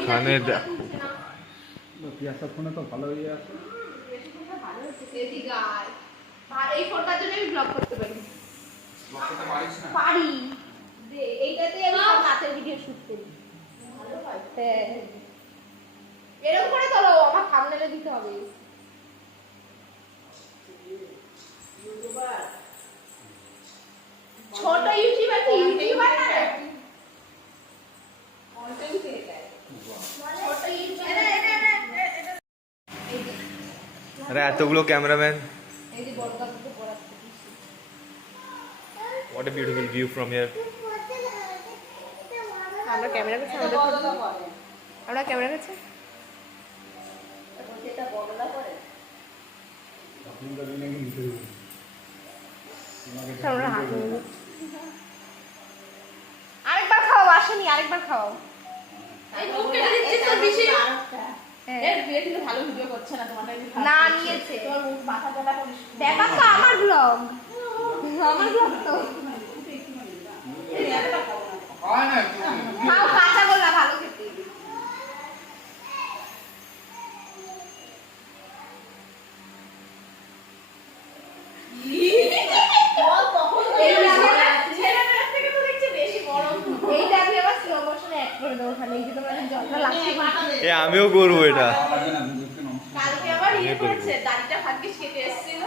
ওখানে দেখো পিয়াসা ফোনে তো ভালো হয়ে আছে। এই ফোনটার জন্য আমি ব্লগ করতে পারি। ব্লগ করতে পারিস না? পারি। এইটাতে আমি সব নাচের ভিডিও শুট করি। হ্যাঁ। এরকম করে তোলো, আমার থাম্বনেলে দিতে হবে। ছোট ইউটিউবার কি ইউটিউবার না রে? Content creator. ছোট ইউটিউবার। আরে এতগুলো ক্যামেরাম্যান। এই যে বড়দাকে পড়াচ্ছে। What a beautiful view from here. আমরা ক্যামেরা করছি, আমরা ক্যামেরা করছি। এটা বড়দা করে। আপনি তো নাকি নিতে দিবেন। আমরা হাত নেব। আরেকবার খাও, আসেনি আরেকবার খাও। এই মুখ কেটে দিচ্ছিস তো বেশি। এর বিয়ে থেকে ভালো ভিডিও করছে না তোমাদের। না নিয়েছে। তোর মুখ মাথা জ্বালা করিস। দেখা তো আমার ব্লগ। আমার ব্লগ তো। হয় না। খাও, কাঁচা গোলা ভালো খেতে। আমিও করবো এটা। কালকে আবার ইয়ে করেছে, দাড়িটা ভাগ্যিস কেটে এসেছিল।